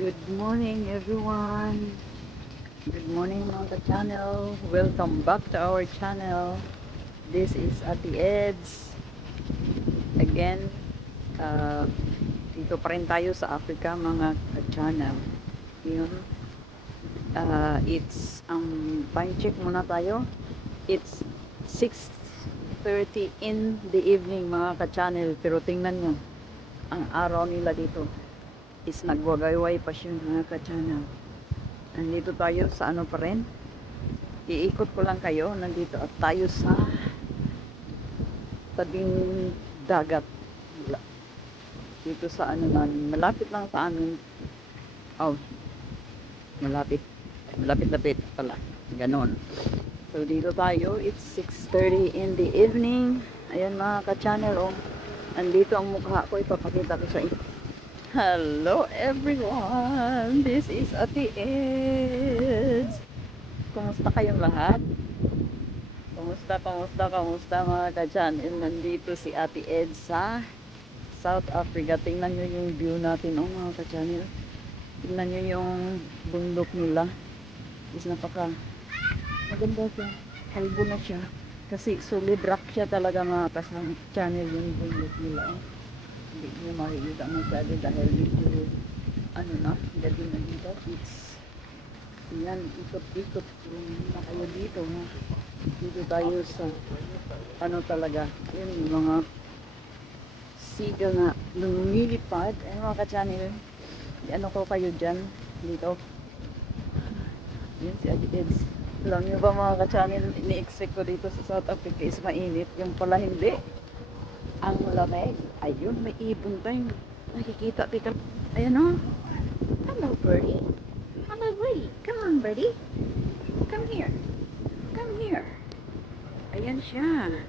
Good morning everyone. Good morning mga ka-channel. Welcome back to our channel. This is Ate Eds. Again, uh, dito pa rin tayo sa Africa mga ka-channel. Yun. Time check muna tayo. It's 6:30 in the evening mga ka-channel. Pero tingnan nyo, ang araw nila dito is nagwagayway pa siya mga ka-channel. Nandito tayo sa ano pa rin. Iikot ko lang kayo. Nandito at tayo sa tabing dagat. Dito sa ano namin. Malapit lang sa amin. Oh, malapit. Malapit-lapit pala. Ganon. So dito tayo. It's 6:30 in the evening. Ayan mga ka-channel. Oh. Nandito ang mukha ko. Ipapakita ko sa inyo. Hello everyone. This is Ate Eds. Kumusta kayong lahat? Kumusta mga ka-channel? Nandito si Ate Ed sa South Africa. Tingnan nyo yung view natin, oh mga ka-channel. Tingnan nyo yung bundok nila. Is napaka maganda siya. Kalbo na siya. Kasi solid rock siya talaga mga ka-channel yung bundok nila. Oh. Hindi nyo makikita masyado dahil dito, ano na, gabi na dito. Yan, ikot-ikot na kayo dito. Ha? Dito tayo sa ano talaga yun yung mga siga na lumilipad. Ay mga ka-channel, ano ko kayo dyan dito. Yun si Ate Eds. Alam nyo ba mga ka-channel, ini-expect ko dito sa South Africa is mainit. Yung pala hindi. Ang lamig. Ayun, may ibon tayo. Nakikita, tika. Ayan o. Hello birdie. Hello birdie. Come on birdie. Come here. Come here. Ayan siya.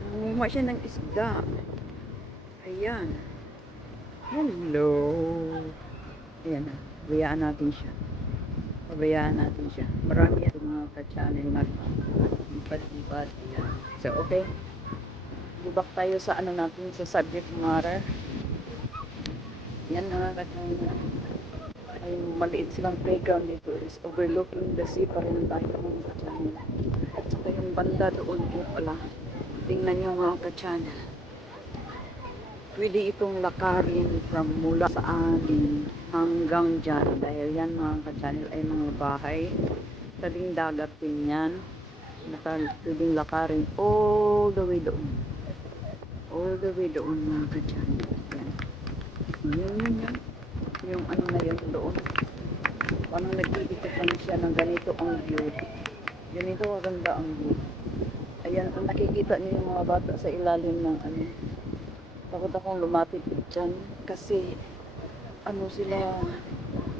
Nangunguha siya ng isda. Ayan. Hello. Ayan na. Pabayaan natin siya. Pabayaan natin siya. Marami ito mga ka-channel nag-lipat-lipat. Ayan. So, okay. Bubak tayo sa ano natin, sa subject matter. Yan mga ka-channel. Ay, maliit silang playground dito is overlooking the sea pa rin tayo mga ka-channel. At saka yung banda doon po pala. Tingnan nyo mga ka-channel. Pwede itong lakarin from mula sa amin hanggang dyan. Dahil yan mga ka-channel ay mga bahay. Tabing dagat din yan. Pwedeng lakarin all the way doon. All the way doon mga ka-channel. Yan. Yun. Yung ano na yun doon. Parang nag-iikot lang siya ng ganito ang view. Ganito maganda ang view. Ayan, kung nakikita niyo yung mga bata sa ilalim ng ano. Takot akong lumapit dyan. Kasi, ano sila,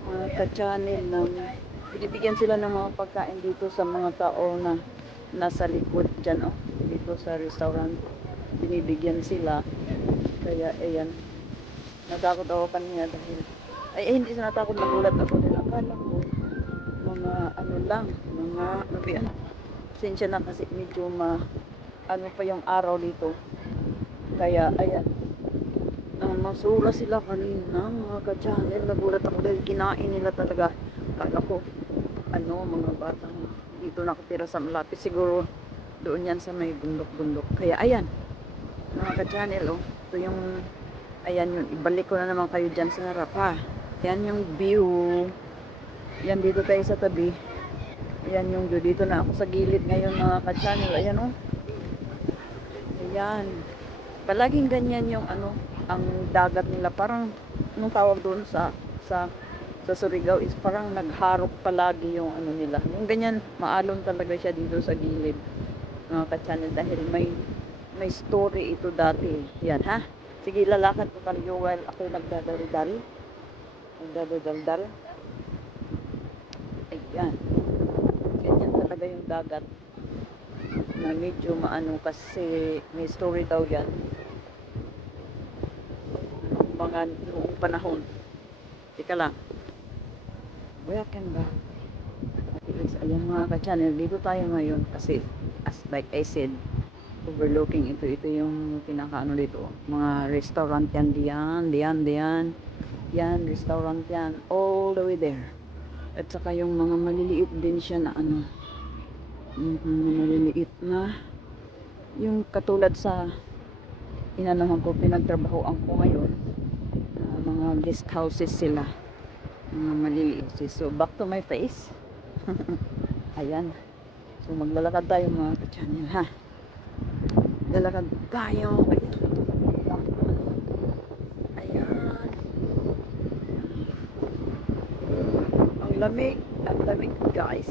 mga ka-channel ng, binibigyan sila ng mga pagkain dito sa mga tao na nasa likod dyan, oh. Dito sa restaurant. Binibigyan sila. Kaya, ayan. Natakot ako kanina dahil, hindi sa natakot, nagulat ako din. Akala ko, mga ano lang, mga, ano, sensya na kasi medyo ano pa yung araw dito. Kaya, ayan. Masura sila kanina, mga ka-channel. Nagulat ako dahil kinain nila talaga. Kala ko, ano, mga batang dito nakatira sa malapit. Siguro, doon yan sa may bundok-bundok. Kaya, ayan, mga ka-channel, oh. Ito yung, ayan yun. Ibalik ko na naman kayo dyan sa harap, ha. Ayan yung view. Ayan, dito tayo sa tabi. Ayan yung view. Dito na ako sa gilid ngayon, mga ka-channel. Ayan, oh. Ayan. Palaging ganyan yung ano, ang dagat nila. Parang, anong tawag doon sa Surigao is parang nagharok palagi yung ano nila. Yung ganyan, maalon talaga siya dito sa gilid. Mga ka-channel dahil may story ito dati. Yan, ha? Sige, lalakad ko kayo while ako nagdadaldal. Nagdadaldal. Ayan. Ganyan talaga yung dagat. Na medyo maano kasi may story daw yan. Mga noong panahon. Tika lang. Welcome back. At least, ayan mga ka-channel, dito tayo ngayon kasi as like I said, overlooking ito yung pinakaano dito. Mga restaurant yan diyan. Yan, restaurant yan. All the way there. At saka yung mga maliliit din siya na ano. Yung mga maliliit na. Yung katulad sa inanahan ko, pinagtrabahoan ko ngayon. Mga guest houses sila. Mga maliliit. So, back to my place. Ayan. So, maglalakad tayo mga ka-channel, ha? Lalakad tayo. Ayan. Ang lamig. Ang lamig, guys.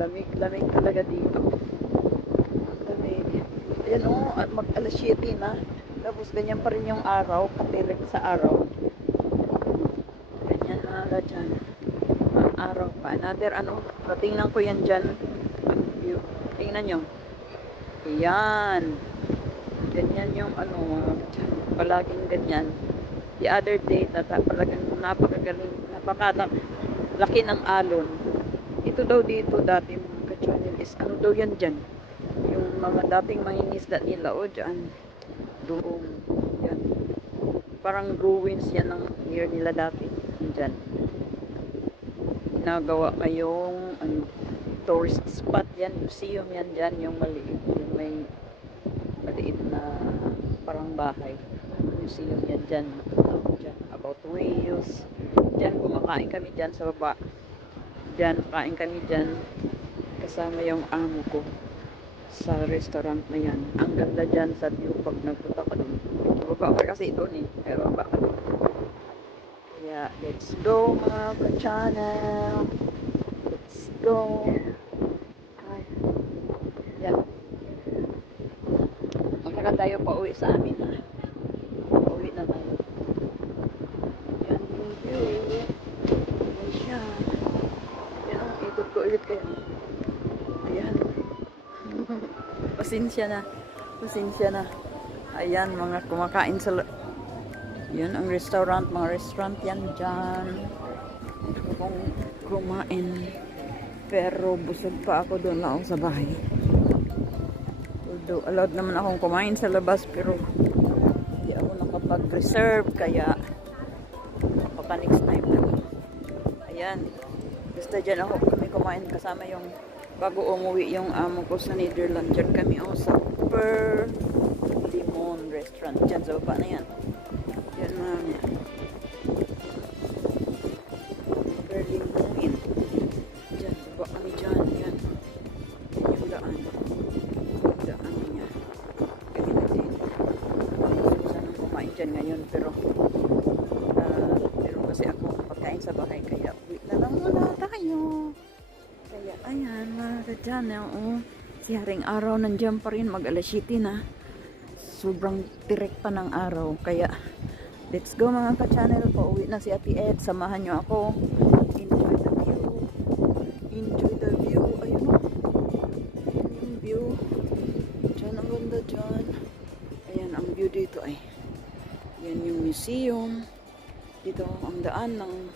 Lamig talaga dito. Lamig. Ayan o, mag alas 7 na. Tapos ganyan pa rin yung araw. Katirik sa araw. Ganyan mga ka-channel. Ang araw pa. Another ano, patingnan ko yan dyan. Ang view. Tingnan nyo. Ayan. Ganyan yung ano, palaging ganyan. The other day, talagang napakagaling, napakalaki ng alon. Ito daw dito dati mga ka-channel is, ano daw yan dyan? Yung mga dating mangingisda nila, o dyan. Doon, yan. Parang ruins yan ng year nila dati. Dyan. Ginagawa kayong tourist spot yan, museum yan dyan, yung maliit, yung may maliit na parang bahay, museum yan dyan, about whales dyan. Kumakain kami dyan sa baba, dyan kain kami dyan kasama yung amo ko sa restaurant na yan. Ang ganda dyan sa view pag nagpunta ka dun. Baba ka kasi doon pero baba ka dun. Kaya let's go mga ka-channel, let's go. Ay, yan. Magkaka tayo pa uwi sa amin, ha? Pauwi na tayo. Yan yung view. Ayan siya. Yan, ikot ko ulit kayo. Ayan. Pasensya na. Pasensya na. Ayan, mga kumakain sa... Yan ang restaurant. Mga restaurant yan dyan. Kung kumain. Pero busog pa ako doon na ako sa bahay. Although allowed naman akong kumain sa labas, pero hindi ako nakapag-reserve, kaya baka next time na. Ayan. Basta dyan ako kami kumain kasama yung bago umuwi yung amo ko sa Netherlands. Dyan kami sa Per Limon Restaurant. Dyan sa baba na yan. Dyan na yan. Per Limon Inn. Dyan, baba kami dyan. Yan. Yan yung daan. Yung daan niya. Kami na din. Sana kumain dyan ngayon, pero kasi ako pagkain sa bahay, kaya uwi na lang muna tayo. Kaya ayan mga ka-channel, si Haring Araw nandiyan pa rin, mag alas 7 na. Sobrang tirik pa ng araw, kaya let's go mga ka-channel. Pauwi na si Ate Ed, samahan nyo ako. Enjoy the view. Enjoy the view. Ayun o, yung view dyan, ang ganda dyan. Ayan ang view dito ay yan yung museum. Dito ang daan ng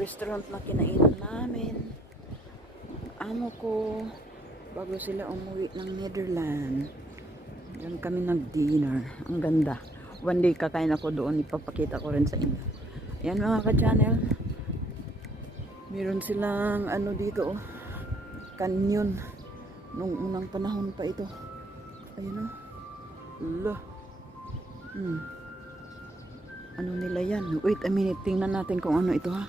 restaurant na kinainan namin. Amo ko bago sila umuwi ng Netherlands. Diyan kami nag-dinner. Ang ganda. One day kakain ako doon. Ipapakita ko rin sa inyo. Ayan mga ka-channel. Meron silang ano dito canyon. Nung unang panahon pa ito. Ayun o. Lah. Ano nila yan? Wait a minute. Tingnan natin kung ano ito, ha.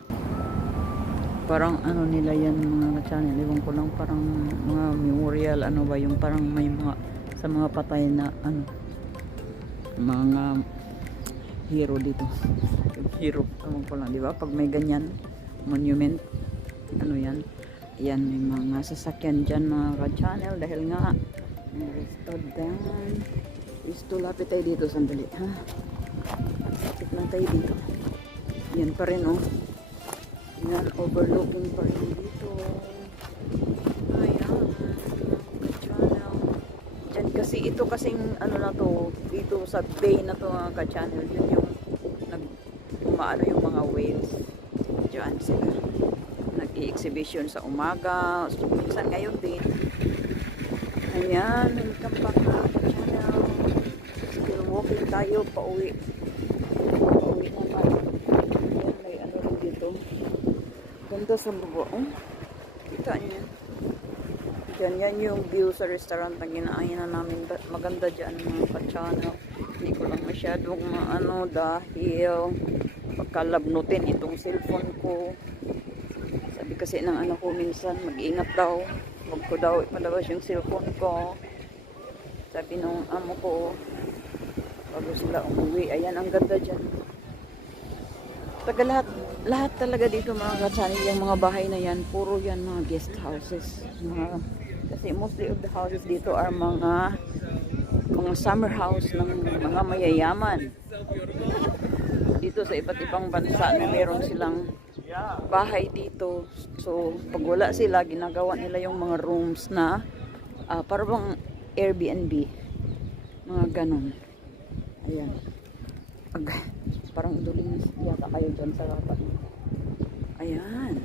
Parang ano nila yan mga ka-channel. Ewan ko lang, parang mga memorial. Ano ba yung parang may mga sa mga patay na ano, mga hero dito. Yung hero. Ewan ko lang, di ba? Pag may ganyan monument, ano yan. Ayan, may mga sasakyan dyan mga ka-channel. Dahil nga may restaurant. Gusto lapit tayo dito sandali, ha. Lapit lang tayo dito. Yan pa rin, oh. Yan, overlooking pa rin dito. Ayan. Ka-channel. Diyan kasi, ito kasing, ano na to, dito sa bay na to, mga ka-channel. Yun yung, umaano yung mga whales. Diyan sila. Nag-i-exhibition sa umaga. So, minsan ngayon din. Ayan, welcome back na ka-channel. Still walking tayo, pauwi. Pauwi naman. Ayan, ganda sa baba. Oh, kita niyo yan. Diyan, yan yung view sa restaurant na ginaayan namin. Maganda dyan mga ka-channel. Hindi ko lang masyadong maano dahil pagkalabnutin itong cellphone ko. Sabi kasi ng anak ko minsan, mag-ingat daw. Huwag ko daw ipadabas yung cellphone ko. Sabi nung amo ko, bago sila umuwi. Ayan, ang ganda dyan. Taga lahat talaga dito mga ka-channel, yung mga bahay na yan, puro yan mga guest houses. Kasi mostly of the houses dito are mga summer house ng mga mayayaman. Dito sa iba't ibang bansa na meron silang bahay dito. So, pag wala sila, ginagawa nila yung mga rooms na parang Airbnb. Mga ganon. Ayan. Parang duling yata kayo dyan sa rapat. Ayan.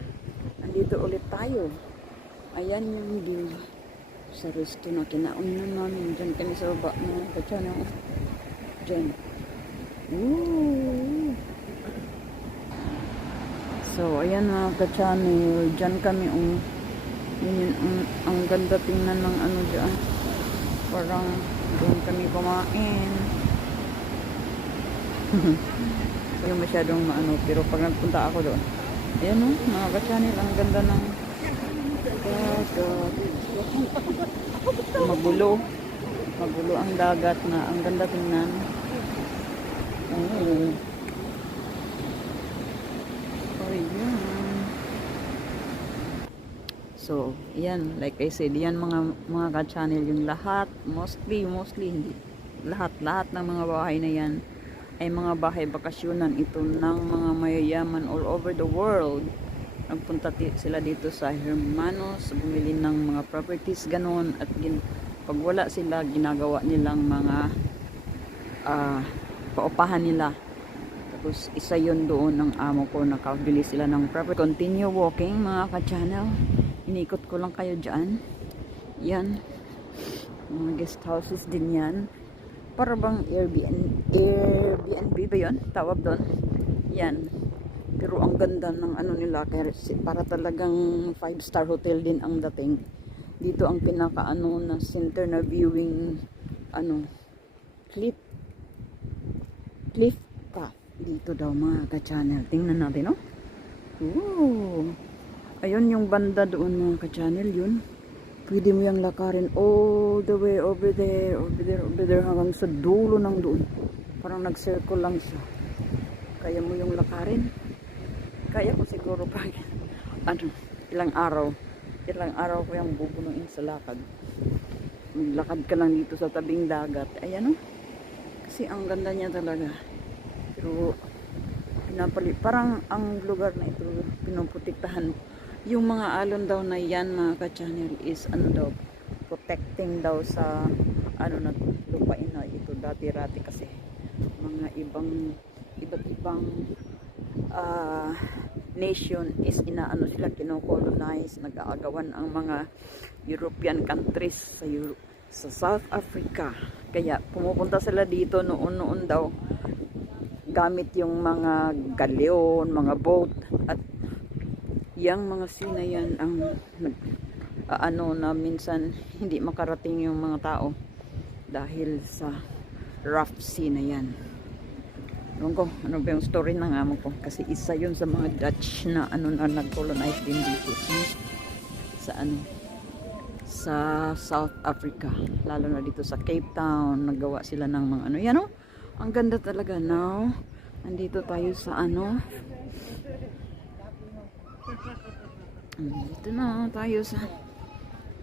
Andito ulit tayo. Ayan yung view sa resto na kinaunan namin. Dyan kami sa baba ng ka-channel. Dyan. Ooh. So, ayan mga ka-channel. Dyan kami. Yun, ang ganda tingnan ng ano dyan. Parang doon kami kumain. Yung masyadong maano, pero pag nagpunta ako doon, ayan o, mga ka-channel, ang ganda ng dagat. Magulo ang dagat na, ang ganda tingnan. Oh, ayan. So, yan, like I said, yan mga ka-channel, yung lahat, mostly, hindi, lahat ng mga bahay na yan, ay mga bahay bakasyonan ito ng mga mayayaman all over the world. Nagpunta sila dito sa Hermanos, bumili ng mga properties, ganon, at pag wala sila, ginagawa nilang mga paupahan nila. Tapos isa yun doon ng amo ko, nakabili sila ng property. Continue walking mga ka-channel. Inikot ko lang kayo dyan. Yan, mga guest houses din yan. Para bang Airbnb ba yun? Tawag doon. Yan. Pero ang ganda ng ano nila. Para talagang 5-star hotel din ang dating. Dito ang pinaka-ano na center na viewing cliff pa. Dito daw mga ka-channel. Tingnan natin, no? Ooh. Ayun yung banda doon mga ka-channel yun. Pwede mo yung lakarin all the way over there hanggang sa dulo ng doon. Parang nag-circle lang siya. Kaya mo yung lakarin. Kaya ko siguro pag ilang araw ko yung bubunuin sa lakad. Maglakad ka lang dito sa tabing dagat. Ayan o. Kasi ang ganda niya talaga. Pero parang ang lugar na ito pinuputiktahan. Yung mga alon daw na yan mga ka-channel is protecting daw sa na lupain na ito dati-rati kasi mga iba't ibang nation is sila kino-colonize, nag-aagawan ang mga European countries sa South Africa. Kaya pumupunta sila dito noon daw gamit yung mga galeon, mga boat, at yang mga sea na yan ang na minsan hindi makarating yung mga tao dahil sa rough sea na yan. Ewan ko, ano ba yung story ng amo ko? Kasi isa yun sa mga Dutch na na nag-colonize din dito sa South Africa. Lalo na dito sa Cape Town, naggawa sila ng mga yan o. Ang ganda talaga now. Andito tayo sa dito na tayo sa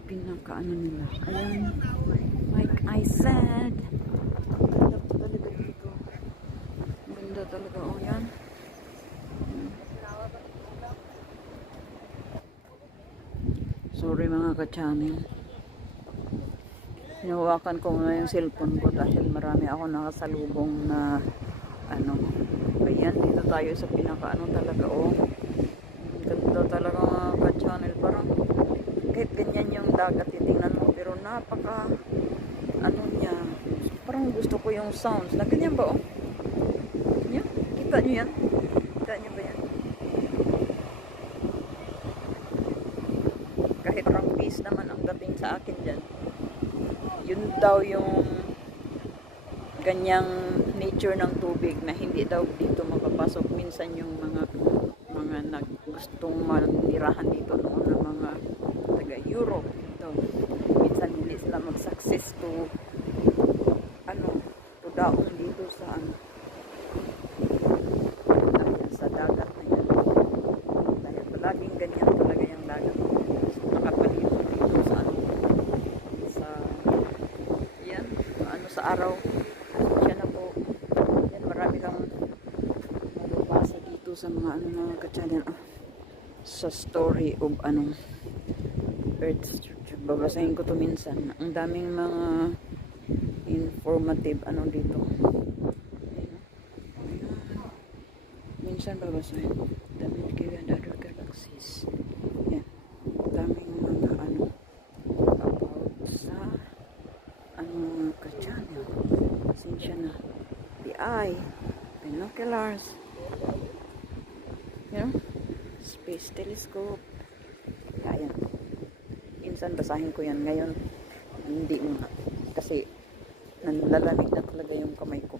pinaka nila. Ayan, like I said, ganda talaga dito. Ganda talaga. O yan. Sorry mga ka-channel. Hinawakan ko muna yung cellphone ko dahil marami ako nakasalubong na ayan, dito tayo sa pinaka talaga ganda talaga mga ka-channel. Parang kahit ganyan yung dagat titingnan mo, pero napaka niya, parang gusto ko yung sounds na ganyan ba yan? Kita nyo yan? Kita nyo ba yan? Chinese naman ang dating sa akin dyan. Yun daw yung ganyang nature ng tubig na hindi daw dito makapasok. Minsan yung mga gustong manirahan dito noon ng mga taga Europe daw. Minsan hindi sila mag-success to daong dito sa sa dagat na yan. Dahil palaging ganyan talaga yung dagat. Nakapalito dito sa yan, sa araw. Siya na po. Yan, marami kang mababasa dito sa mga na ka-channel. Sa story of Earth. Babasahin ko to minsan. Ang daming mga informative dito. Minsan babasahin ko. Daming bigay and other galaxies. Yan. Daming mga about sa ka-channel. Sinsya na. The eye. Binoculars. You know? Space telescope. Ayan. Minsan basahin ko yan. Ngayon, hindi muna. Kasi nanlalamig na talaga yung kamay ko.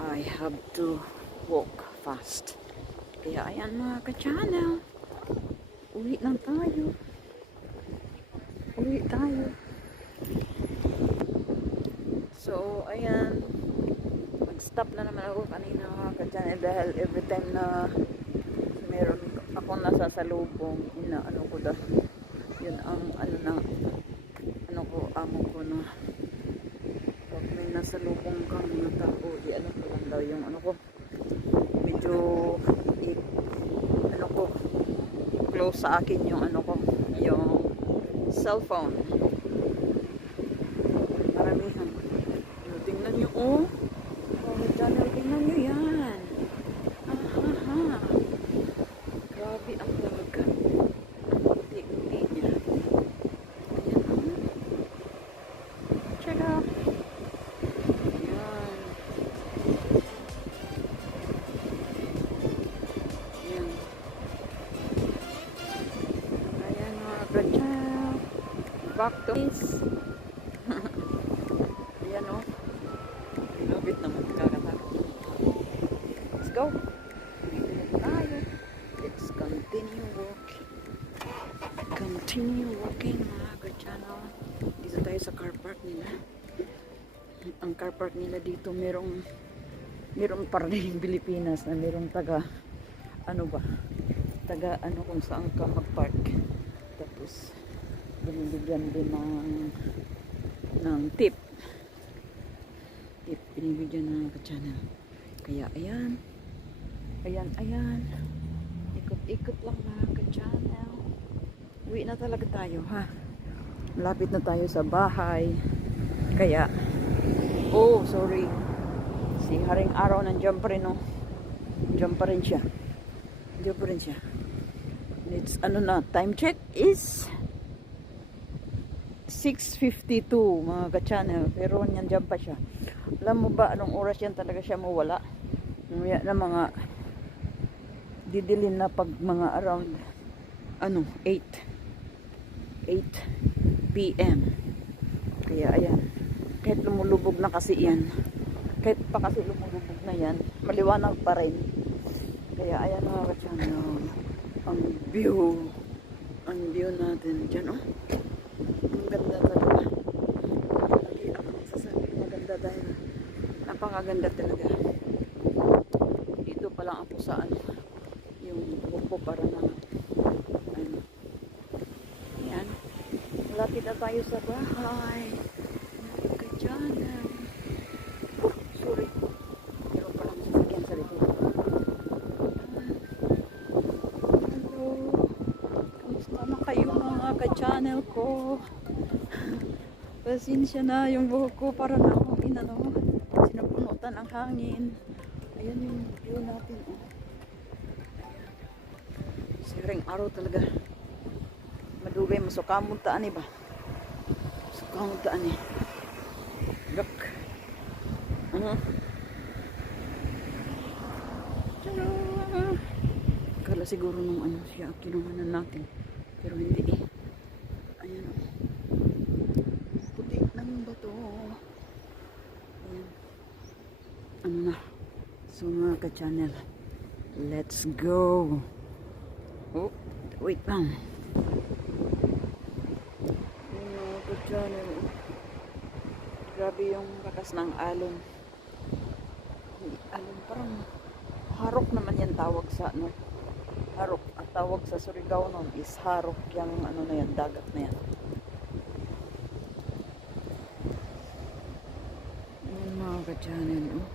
I have to walk fast. Kaya ayan mga ka-channel. Uwi na tayo. Uwi tayo. So, ayan. Mag-stop na naman ako kanina mga ka-channel dahil every time na meron ako nasasalubong, ko da. Yun ang amo ko na pag may nasalubong kang mga tao, ko lang daw yung medyo close sa akin yung yung cellphone. Maramihan. Tingnan nyo, channel, tingnan nyo yan. Grabe ang talaga. Hindi niya. Check out. Ayan. Ayan. Ayan mga ka-channel. Back to this. Ayan Lubit naman. Kakatakot. Let's go. Let's continue walking. Continue walking mga ka-channel. Dito tayo sa car park nila. Ang car park nila dito merong parang Pilipinas na merong taga kung saan ka mag-park. Tapos binibigyan din ng tip. Binibigyan ng ka-channel. Kaya ayan. Ikot-ikot lang mga ka-channel. Uwi na talaga tayo ha. Malapit na tayo sa bahay. Kaya sorry. Si Haring Araw nandiyan pa rin Nandiyan pa rin siya. It's time check is 6:52 mga ka-channel. Pero nandiyan pa siya. Alam mo ba anong oras yan talaga siya mawala? Mamaya na mga didilin na pag mga around 8 p.m. Kaya ayan, kahit lumulubog na kasi yan, kahit pa kasi lumulubog na yan, maliwanag pa rin. Kaya ayan mga ka-channel, ang view natin dyan ang ganda talaga. Lagi akong sasabi maganda dahil napakaganda talaga. Dito pa lang ako sa yung buko para na yan. Malapit na tayo sa bahay. Ka-channel. Sorry. Meron pa lang sasakyan sa likod. Hello. Kamusta na kayo mga ka-channel ko? Pasensya na yung buhok ko para na akong sinapunutan ang hangin. Ayan yung view natin. Siring araw talaga. Madugay masukamong taan ba? Masukamong taan Look. Kala siguro nung siya kinuhanan natin. Pero hindi So mga ka-channel, let's go. Oh, wait lang. Yun mga ka-channel. Grabe yung lakas ng alon. Alon parang harok naman yan tawag sa ano. Harok. At tawag sa Surigao nun is harok yung ano na yan, dagat na yan. Yun mga ka-channel. Oh.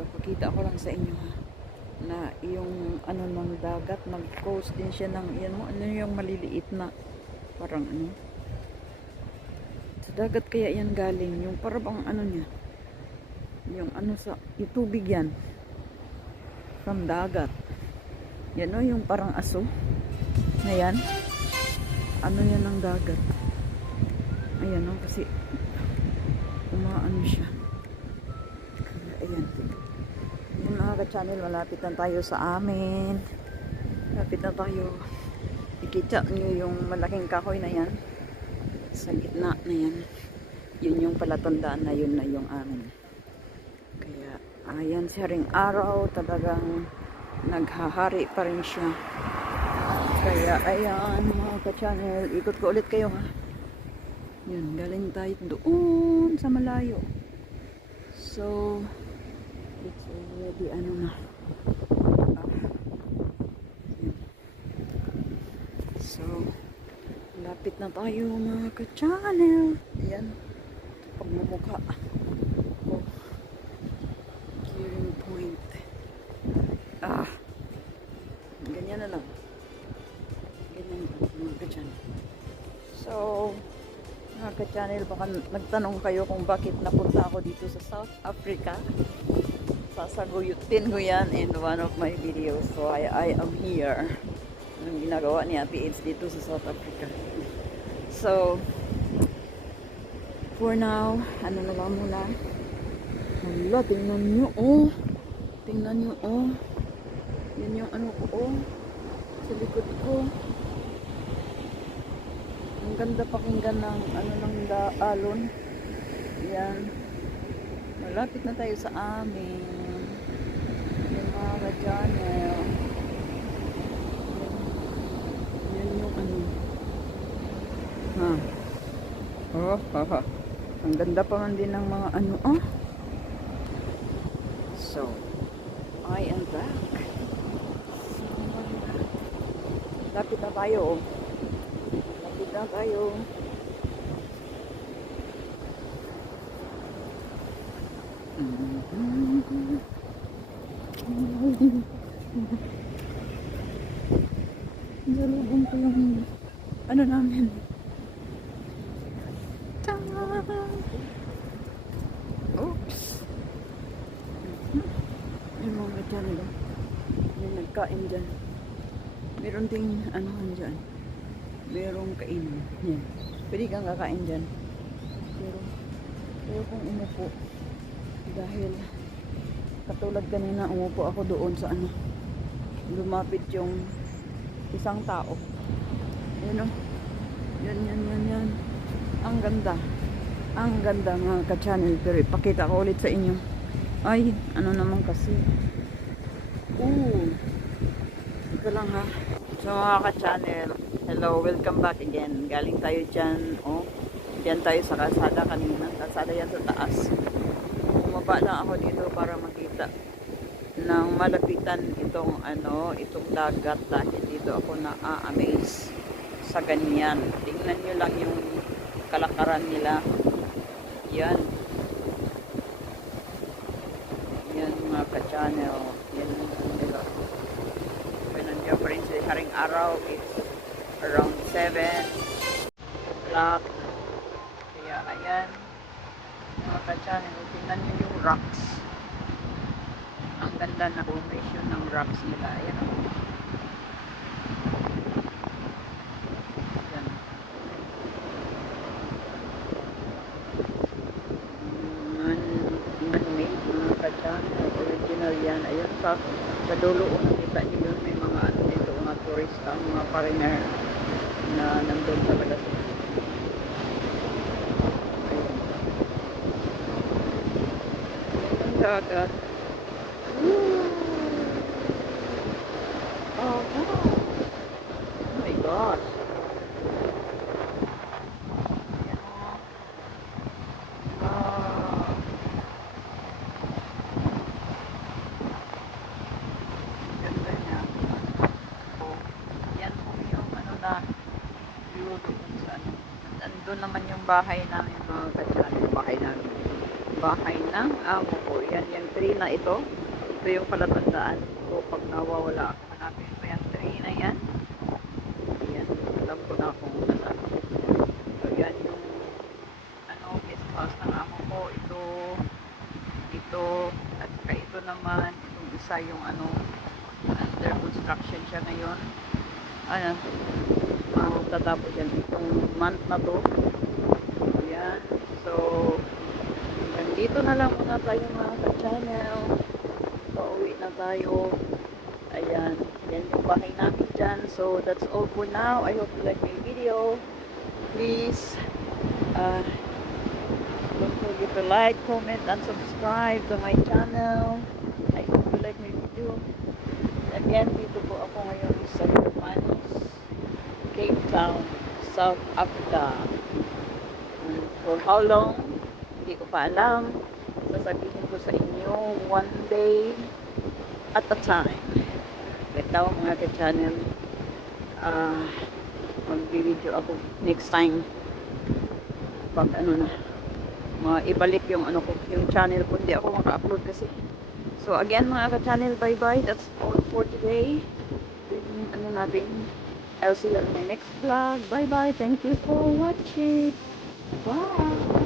Papakita ko lang sa inyo ha. Na yung ano ng dagat, nag-coast din siya ng yan mo, ano yung maliliit na parang ano. Sa dagat kaya yan galing. Yung parang ano niya. Yung ano sa, yung tubig yan. From dagat. Yan o, yung parang aso. Ayan. Ano yan ng dagat. Ayan o, kasi umaano siya. Ayan. Yung mga ka-channel, malapit na tayo sa amin. Malapit na tayo. Ikita nyo yung malaking kahoy na yan. Sa gitna na yan. Yun yung palatandaan na yun na yung amin. Kaya, ayan siya ring araw. Talagang naghahari pa rin siya. Kaya, ayan mga ka-channel. Ikot ko ulit kayo ha. Yun, galing tayo doon sa malayo. So, it's already ano na. So, lapit na tayo mga ka-channel. Ayan. Pagmumukha. Oh. Gearing point. Ganyan na lang. Ganyan mga ka-channel. So, mga ka-channel, baka nagtanong kayo kung bakit napunta ako dito sa South Africa. Sasaguyutin ko yan in one of my videos. So, I am here. Anong ginagawa ni Ate Aids dito sa South Africa. So, for now, ano na lang muna. Hala, tingnan nyo, oh. Tingnan nyo, oh. Yan yung ano ko, oh. Sa likod ko. Ang ganda pakinggan ng ano ng alon. Yan. Malapit na tayo sa amin. Yung mga ka-channel. Yan yung ano. Ha. Oh, haha. Ang ganda pa man din ng mga ano, ah. So, I am back. Lapit na tayo, oh. Lapit na tayo. Nalubong ko yung ano namin. Oops. Yung mga channel, yung nagkain dyan. Meron ding ano dyan. Merong kainin. Yan. Pwede kang kakain dyan. Pero kung umupo, dahil katulad kanina umupo ako doon sa ano, lumapit yung isang tao. Yan o. Yan. Ang ganda. Ang ganda mga ka-channel. Pero ipakita ko ulit sa inyo. Ay, ano naman kasi. Ito lang ha. So mga ka-channel, hello, welcome back again. Galing tayo dyan. Oh, dyan tayo sa kalsada kanina. Kalsada yan sa taas. Bumaba lang ako dito para makita ng malapitan itong ano, itong dagat dahil dito ako na-amaze sa ganyan. Tingnan nyo lang yung kalakaran nila. Yan. Yan mga ka-channel. Yan yung nila. Nandiyan pa rin si haring araw. It's around 7 o'clock. Kaya ayan. Mga ka-channel. Tingnan nyo yung rocks. Ang ganda na formation ng rocks nila. Ayan o. Ayan. Man-made mga ka-channel. Original yan. Ayan sa dulo o nakita nyo yun. May mga ano dito, mga turista, mga foreigner na nandun talaga sila. Ayan. Ayan ang dagat. ito naman yung bahay namin mga ka-channel. Bahay namin. Bahay ng amo ko. Yan, yung tree na ito. Ito yung palatandaan. So, pag nawawala ako, hanapin ko yung tree na yan. Yan, alam ko na kung nasaan ako. So, yan yung guest house ng amo ko. Ito, at saka ito naman, itong isa yung under construction siya ngayon. Tatapos yan itong month na to. Ayan. So, nandito na lang muna tayo mga ka-channel. Pauwi na tayo. Ayan. Yan yung bahay namin dyan. So, that's all for now. I hope you like my video. Please, don't forget to like, comment, and subscribe to my channel. I hope you like my video. Again, dito po ako ngayon sa Philippines, Cape Town, South Africa. And for how long? Hindi ko pa alam. Sasabihin ko sa inyo one day at a time. Right now mga ka-channel, mag-video ako next time pag ibalik yung yung channel ko. Hindi ako maka-upload kasi. So again mga ka-channel, bye bye. That's all for today. I'll see you on my next vlog. Bye bye. Thank you for watching. Bye.